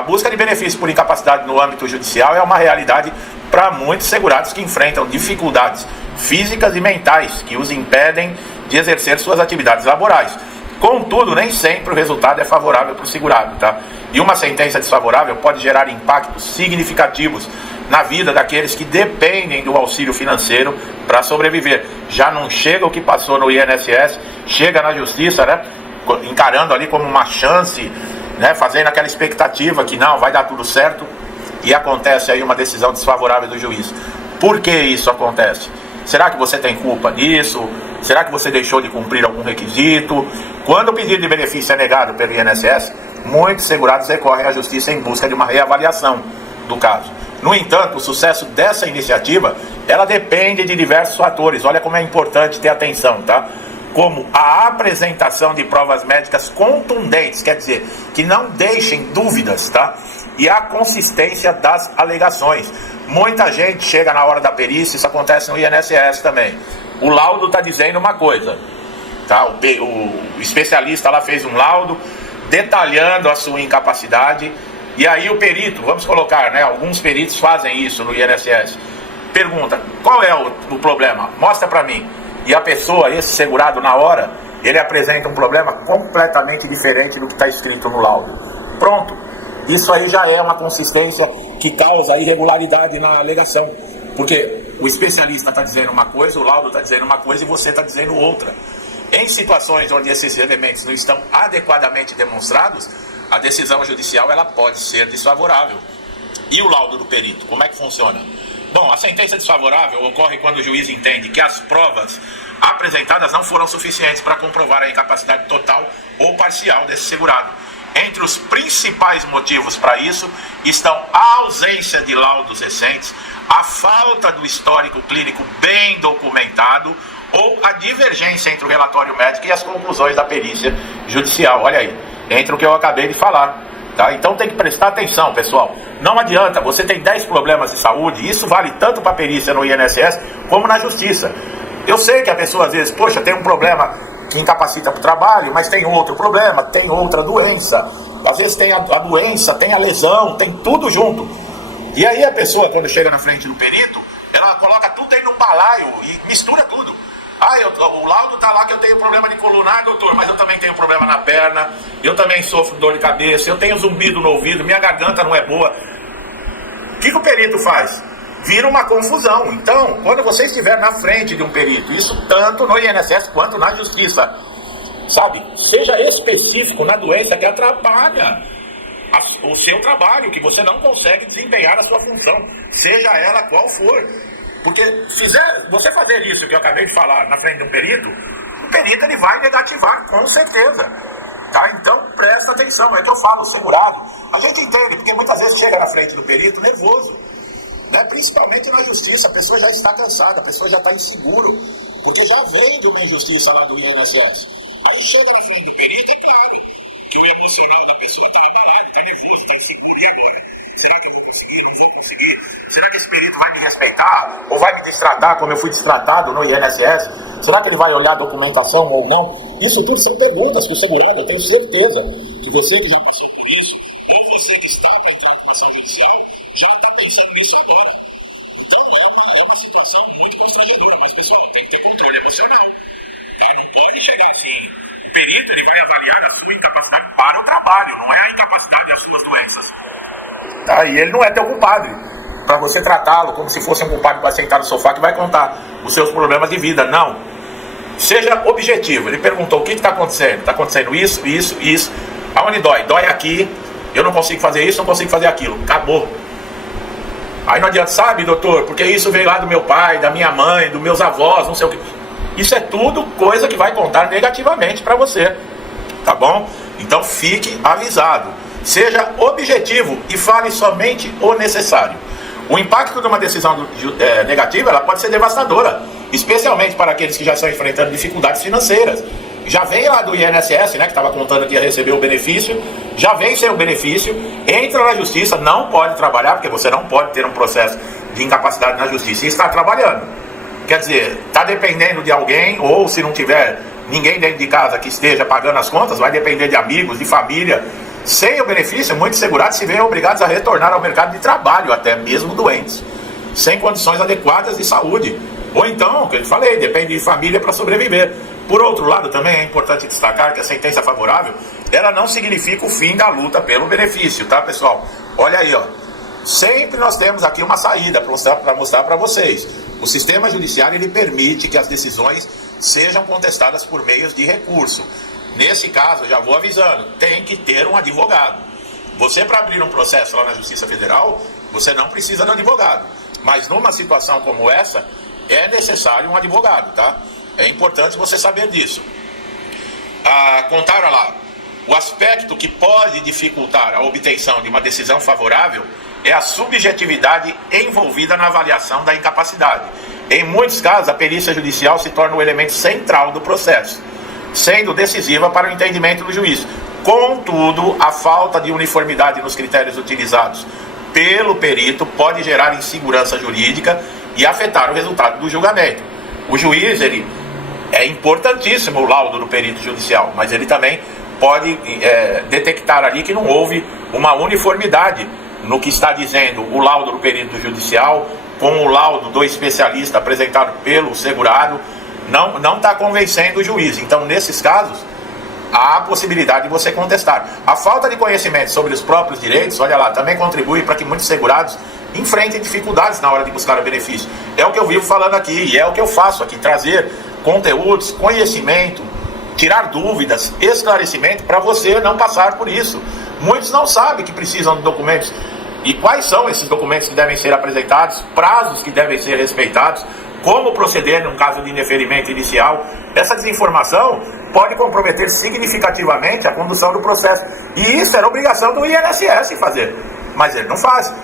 A busca de benefício por incapacidade no âmbito judicial é uma realidade para muitos segurados que enfrentam dificuldades físicas e mentais que os impedem de exercer suas atividades laborais. Contudo, nem sempre o resultado é favorável para o segurado, tá? E uma sentença desfavorável pode gerar impactos significativos na vida daqueles que dependem do auxílio financeiro para sobreviver. Já não chega o que passou no INSS, chega na justiça, né? Encarando ali como uma chance, né? Fazendo aquela expectativa que não, vai dar tudo certo, e acontece aí uma decisão desfavorável do juiz. Por que isso acontece? Será que você tem culpa nisso? Será que você deixou de cumprir algum requisito? Quando o pedido de benefício é negado pelo INSS, muitos segurados recorrem à justiça em busca de uma reavaliação do caso. No entanto, o sucesso dessa iniciativa, ela depende de diversos fatores. Olha como é importante ter atenção, tá? Como a apresentação de provas médicas contundentes, quer dizer, que não deixem dúvidas, tá? E a consistência das alegações. Muita gente chega na hora da perícia, isso acontece no INSS também. O laudo está dizendo uma coisa, tá? O especialista lá fez um laudo detalhando a sua incapacidade, e aí o perito, vamos colocar, né? Alguns peritos fazem isso no INSS. Pergunta, qual é o problema? Mostra para mim. E a pessoa, esse segurado na hora, ele apresenta um problema completamente diferente do que está escrito no laudo. Pronto. Isso aí já é uma consistência que causa irregularidade na alegação. Porque o especialista está dizendo uma coisa, o laudo está dizendo uma coisa e você está dizendo outra. Em situações onde esses elementos não estão adequadamente demonstrados, a decisão judicial ela pode ser desfavorável. E o laudo do perito, como é que funciona? Bom, a sentença desfavorável ocorre quando o juiz entende que as provas apresentadas não foram suficientes para comprovar a incapacidade total ou parcial desse segurado. Entre os principais motivos para isso estão a ausência de laudos recentes, a falta do histórico clínico bem documentado ou a divergência entre o relatório médico e as conclusões da perícia judicial. Olha aí, entre o que eu acabei de falar. Tá? Então tem que prestar atenção, pessoal. Não adianta, você tem 10 problemas de saúde, isso vale tanto para a perícia no INSS como na justiça. Eu sei que a pessoa às vezes, poxa, tem um problema que incapacita para o trabalho, mas tem outro problema, tem outra doença. Às vezes tem a doença, tem a lesão, tem tudo junto. E aí a pessoa, quando chega na frente do perito, ela coloca tudo aí no balaio e mistura tudo. O laudo está lá que eu tenho problema de coluna, doutor, mas eu também tenho problema na perna, eu também sofro dor de cabeça, eu tenho zumbido no ouvido, minha garganta não é boa. O que o perito faz? Vira uma confusão. Então, quando você estiver na frente de um perito, isso tanto no INSS quanto na justiça, sabe? Seja específico na doença que atrapalha o seu trabalho, que você não consegue desempenhar a sua função, seja ela qual for. Porque você fazer isso que eu acabei de falar na frente de um perito, o perito ele vai negativar, com certeza. Tá? Então presta atenção, é que eu falo, segurado. A gente entende, porque muitas vezes chega na frente do perito nervoso, né? Principalmente na justiça, a pessoa já está cansada, a pessoa já está inseguro, porque já vem de uma injustiça lá do INSS. Aí chega na frente do perito, é claro, que o emocional da pessoa está abalado, está nervoso, está inseguro, e agora? Será que eu vou conseguir? Não vou conseguir? Será que esse perito vai me respeitar? Ou vai me destratar como eu fui destratado no INSS? Será que ele vai olhar a documentação ou não? Isso tudo são perguntas para o segurado. Eu tenho certeza que você que já passou por isso, ou você que está aplicando a ação judicial, já está pensando nisso agora. Então é uma situação muito constrangedora, mas pessoal, tem que ter controle emocional. Tá? Não pode chegar assim, o perito ele vai avaliar a sua incapacidade para o trabalho, não é a incapacidade das suas doenças. Tá? E ele não é teu compadre para você tratá-lo como se fosse um compadre que vai sentar no sofá que vai contar os seus problemas de vida. Não. Seja objetivo. Ele perguntou o que está acontecendo. Está acontecendo isso, isso, isso. Aonde dói? Dói aqui. Eu não consigo fazer isso, não consigo fazer aquilo. Acabou. Aí não adianta, sabe, doutor, porque isso veio lá do meu pai, da minha mãe, dos meus avós, não sei o que. Isso é tudo coisa que vai contar negativamente para você. Tá bom? Então fique avisado. Seja objetivo e fale somente o necessário. O impacto de uma decisão negativa ela pode ser devastadora, especialmente para aqueles que já estão enfrentando dificuldades financeiras. Já vem lá do INSS, né, que estava contando que ia receber o benefício, já vem sem o benefício, entra na justiça, não pode trabalhar, porque você não pode ter um processo de incapacidade na justiça e está trabalhando. Quer dizer, está dependendo de alguém, ou se não tiver ninguém dentro de casa que esteja pagando as contas, vai depender de amigos, de família. Sem o benefício, muitos segurados se veem obrigados a retornar ao mercado de trabalho, até mesmo doentes, sem condições adequadas de saúde. Ou então, que eu falei, depende de família para sobreviver. Por outro lado, também é importante destacar que a sentença favorável, ela não significa o fim da luta pelo benefício, tá, pessoal? Olha aí, ó. Sempre nós temos aqui uma saída para mostrar para vocês. O sistema judiciário, ele permite que as decisões sejam contestadas por meios de recurso. Nesse caso, já vou avisando, tem que ter um advogado. Você, para abrir um processo lá na Justiça Federal, você não precisa de um advogado. Mas numa situação como essa, é necessário um advogado, tá? É importante você saber disso. Contaram lá, o aspecto que pode dificultar a obtenção de uma decisão favorável é a subjetividade envolvida na avaliação da incapacidade. Em muitos casos, a perícia judicial se torna o elemento central do processo, sendo decisiva para o entendimento do juiz. Contudo, a falta de uniformidade nos critérios utilizados pelo perito pode gerar insegurança jurídica e afetar o resultado do julgamento. O juiz, ele é importantíssimo o laudo do perito judicial, mas ele também pode detectar ali que não houve uma uniformidade no que está dizendo o laudo do perito judicial com o laudo do especialista apresentado pelo segurado, não está convencendo o juiz. Então, nesses casos, há a possibilidade de você contestar. A falta de conhecimento sobre os próprios direitos, olha lá, também contribui para que muitos segurados enfrentem dificuldades na hora de buscar o benefício. É o que eu vivo falando aqui, e é o que eu faço aqui, trazer conteúdos, conhecimento, tirar dúvidas, esclarecimento, para você não passar por isso. Muitos não sabem que precisam de documentos. E quais são esses documentos que devem ser apresentados, prazos que devem ser respeitados, como proceder num caso de indeferimento inicial. Essa desinformação pode comprometer significativamente a condução do processo. E isso era obrigação do INSS fazer. Mas ele não faz.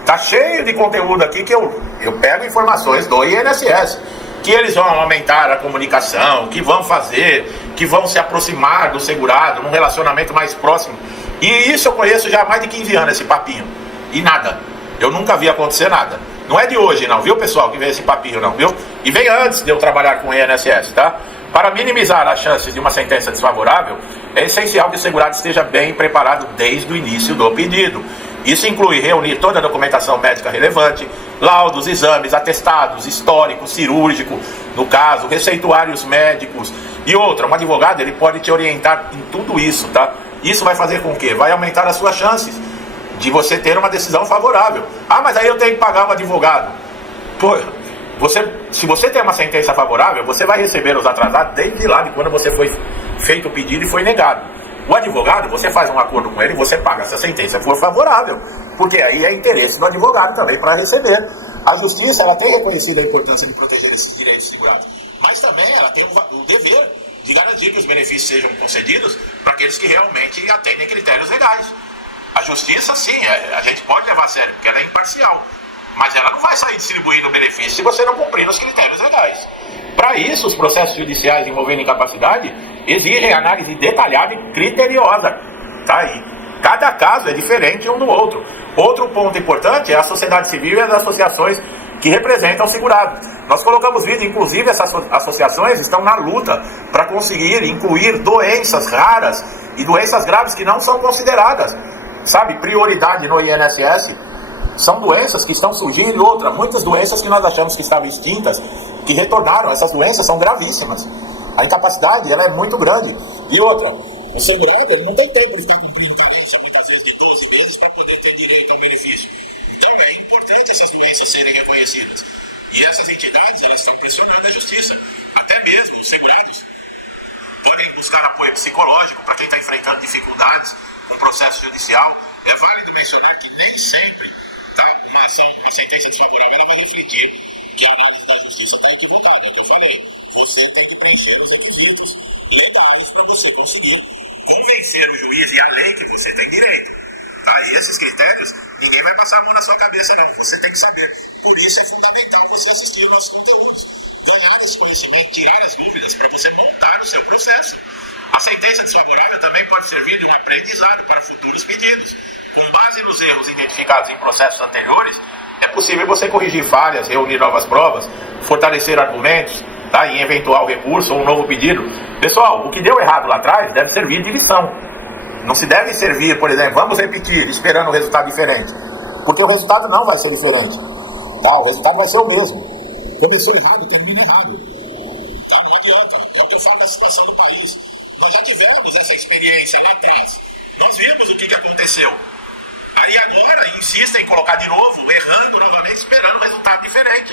Está cheio de conteúdo aqui que eu pego informações do INSS. Que eles vão aumentar a comunicação, que vão fazer, que vão se aproximar do segurado, num relacionamento mais próximo. E isso eu conheço já há mais de 15 anos, esse papinho. E nada. Eu nunca vi acontecer nada. Não é de hoje não, viu, pessoal, que vem esse papinho não, viu? E vem antes de eu trabalhar com o INSS, tá? Para minimizar as chances de uma sentença desfavorável, é essencial que o segurado esteja bem preparado desde o início do pedido. Isso inclui reunir toda a documentação médica relevante, laudos, exames, atestados, histórico, cirúrgico, no caso, receituários médicos e outra. Um advogado, ele pode te orientar em tudo isso, tá? Isso vai fazer com que? Vai aumentar as suas chances de você ter uma decisão favorável. Ah, mas aí eu tenho que pagar um advogado. Pô, se você tem uma sentença favorável, você vai receber os atrasados desde lá de quando você foi feito o pedido e foi negado. O advogado, você faz um acordo com ele e você paga se a sentença for favorável, porque aí é interesse do advogado também para receber. A justiça, ela tem reconhecido a importância de proteger esses direitos segurados, mas também ela tem o dever de garantir que os benefícios sejam concedidos para aqueles que realmente atendem critérios legais. A justiça, sim, a gente pode levar a sério, porque ela é imparcial, mas ela não vai sair distribuindo benefícios se você não cumprir os critérios legais. Para isso, os processos judiciais envolvendo incapacidade exigem análise detalhada e criteriosa. Tá aí. Cada caso é diferente um do outro. Outro ponto importante é a sociedade civil e as associações que representam o segurado. Nós colocamos vídeo, inclusive essas associações estão na luta para conseguir incluir doenças raras e doenças graves que não são consideradas, sabe, prioridade no INSS. São doenças que estão surgindo, outra, muitas doenças que nós achamos que estavam extintas, que retornaram. Essas doenças são gravíssimas. A incapacidade, ela é muito grande. E outra, o segurado, ele não tem tempo de ficar cumprindo carência, muitas vezes de 12 meses, para poder ter direito ao benefício. Então é importante essas doenças serem reconhecidas. E essas entidades, elas estão pressionando a justiça. Até mesmo os segurados podem buscar apoio psicológico para quem está enfrentando dificuldades com o processo judicial. É válido mencionar que nem sempre, tá, uma sentença desfavorável, ela vai refletir que a análise da justiça está equivocada. É o que eu falei. Você tem que preencher os requisitos legais para você conseguir convencer o juiz e a lei que você tem direito. Tá? E esses critérios, ninguém vai passar a mão na sua cabeça, não. Você tem que saber. Por isso é fundamental você assistir aos nossos conteúdos. Ganhar esse conhecimento, tirar as dúvidas para você montar o seu processo. A sentença desfavorável também pode servir de um aprendizado para futuros pedidos. Com base nos erros identificados em processos anteriores, é possível você corrigir falhas, reunir novas provas, fortalecer argumentos, tá, em eventual recurso ou um novo pedido. Pessoal, o que deu errado lá atrás deve servir de lição. Não se deve servir, por exemplo, vamos repetir, esperando um resultado diferente. Porque o resultado não vai ser diferente. Tá? O resultado vai ser o mesmo. Começou errado, termina errado. Tá? Não adianta. É o que eu falo da situação do país. Nós já tivemos essa experiência lá atrás. Nós vimos o que aconteceu. Aí agora insistem em colocar de novo, errando novamente, esperando um resultado diferente.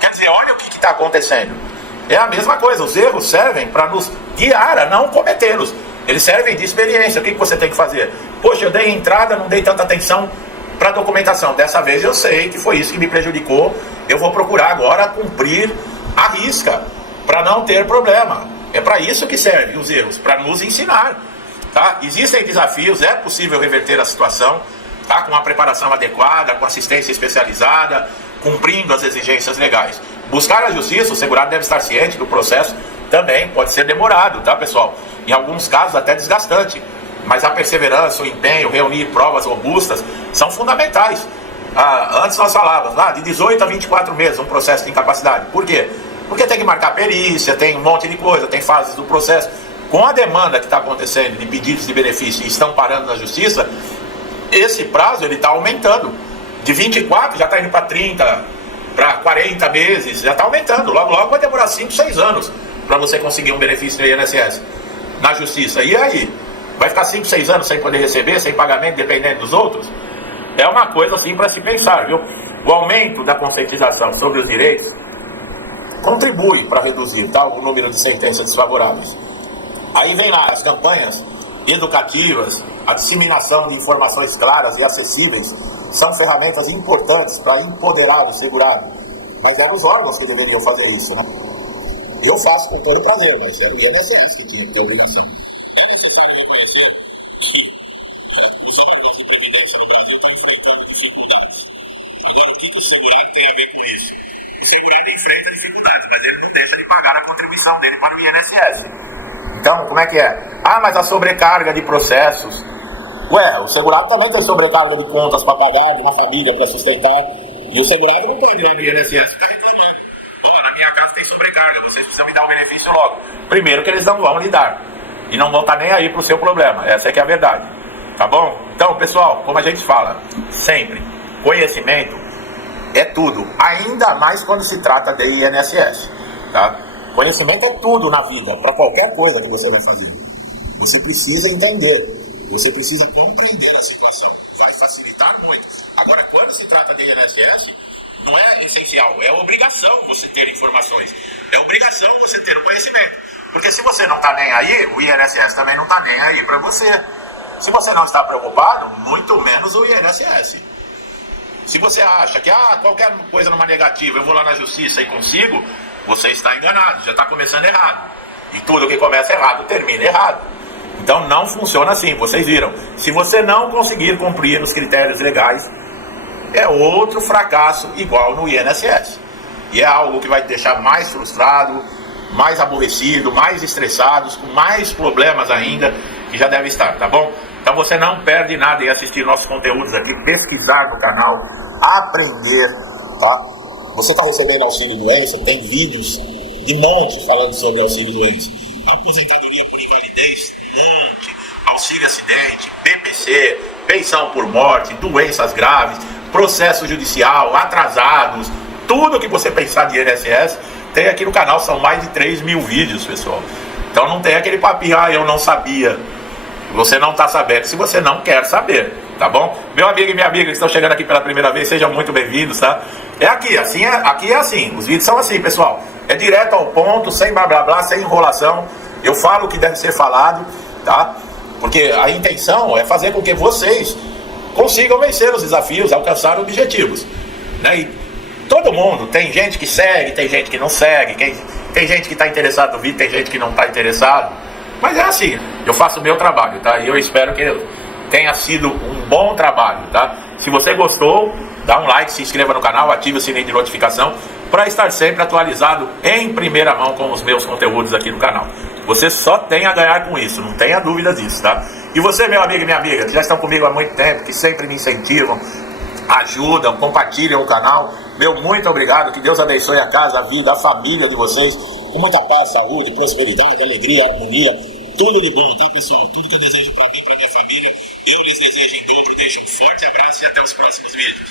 Quer dizer, olha o que está acontecendo. É a mesma coisa, os erros servem para nos guiar a não cometê-los. Eles servem de experiência. O que você tem que fazer? Poxa, eu dei entrada, não dei tanta atenção para a documentação. Dessa vez eu sei que foi isso que me prejudicou. Eu vou procurar agora cumprir a risca para não ter problema. É para isso que servem os erros, para nos ensinar. Tá? Existem desafios, é possível reverter a situação, tá? Com uma preparação adequada, com assistência especializada, cumprindo as exigências legais. Buscar a justiça, o segurado deve estar ciente do processo, também pode ser demorado, tá, pessoal? Em alguns casos até desgastante, mas a perseverança, o empenho, reunir provas robustas são fundamentais. Antes nós falávamos, de 18 a 24 meses um processo de incapacidade. Por quê? Porque tem que marcar perícia, tem um monte de coisa, tem fases do processo. Com a demanda que está acontecendo de pedidos de benefício e estão parando na justiça, esse prazo ele está aumentando. De 24 já está indo para 30, para 40 meses, já está aumentando. Logo, logo vai demorar 5, 6 anos para você conseguir um benefício no INSS, na justiça. E aí? Vai ficar 5, 6 anos sem poder receber, sem pagamento, dependendo dos outros? É uma coisa assim para se pensar, viu? O aumento da conscientização sobre os direitos contribui para reduzir, tá, o número de sentenças desfavoráveis. Aí vem lá as campanhas educativas, a disseminação de informações claras e acessíveis são ferramentas importantes para empoderar o segurado. Mas eram os órgãos que deveriam fazer isso, né? Eu faço com todo prazer, mas é o INSS que tinha que ter obrigação. Dele para o INSS. Então, como é que é? Mas a sobrecarga de processos. O segurado também tem sobrecarga de contas para pagar, de uma família para sustentar. E o segurado não pode ir no INSS. Na minha casa tem sobrecarga, vocês precisam me dar um benefício logo. Primeiro que eles não vão lhe dar. E não vão estar nem aí para o seu problema. Essa é que é a verdade. Tá bom? Então, pessoal, como a gente fala, sempre, conhecimento é tudo. Ainda mais quando se trata de INSS. Tá? Conhecimento é tudo na vida, para qualquer coisa que você vai fazer. Você precisa entender, você precisa compreender a situação. Vai facilitar muito. Agora, quando se trata de INSS, não é essencial, é obrigação você ter informações. É obrigação você ter o conhecimento. Porque se você não está nem aí, o INSS também não está nem aí para você. Se você não está preocupado, muito menos o INSS. Se você acha que qualquer coisa numa negativa, eu vou lá na justiça e consigo, você está enganado, já está começando errado. E tudo que começa errado, termina errado. Então não funciona assim, vocês viram. Se você não conseguir cumprir os critérios legais, é outro fracasso igual no INSS. E é algo que vai te deixar mais frustrado, mais aborrecido, mais estressados, com mais problemas ainda, que já deve estar, tá bom? Então você não perde nada em assistir nossos conteúdos aqui, pesquisar no canal, aprender, tá? Você está recebendo auxílio-doença, tem vídeos de monte falando sobre auxílio-doença. Aposentadoria por invalidez, monte, auxílio-acidente, PPC, pensão por morte, doenças graves, processo judicial, atrasados, tudo que você pensar de INSS, tem aqui no canal, são mais de 3 mil vídeos, pessoal. Então não tem aquele papinho, eu não sabia. Você não está sabendo, se você não quer saber, tá bom? Meu amigo e minha amiga que estão chegando aqui pela primeira vez, sejam muito bem-vindos, tá? Aqui é assim, os vídeos são assim, pessoal. É direto ao ponto, sem blá blá blá, sem enrolação. Eu falo o que deve ser falado, tá? Porque a intenção é fazer com que vocês consigam vencer os desafios, alcançar objetivos, né? E todo mundo, tem gente que segue, tem gente que não segue, tem gente que está interessado no vídeo, tem gente que não está interessado. Mas é assim, eu faço o meu trabalho, tá? E eu espero que tenha sido um bom trabalho, tá? Se você gostou, dá um like, se inscreva no canal, ative o sininho de notificação para estar sempre atualizado em primeira mão com os meus conteúdos aqui no canal. Você só tem a ganhar com isso, não tenha dúvida disso, tá? E você, meu amigo e minha amiga, que já estão comigo há muito tempo, que sempre me incentivam, ajudam, compartilham o canal, meu muito obrigado, que Deus abençoe a casa, a vida, a família de vocês, com muita paz, saúde, prosperidade, alegria, harmonia, tudo de bom, tá, pessoal? Tudo que eu desejo para mim e para minha família, eu lhes desejo em dobro. Deixo um forte abraço e até os próximos vídeos.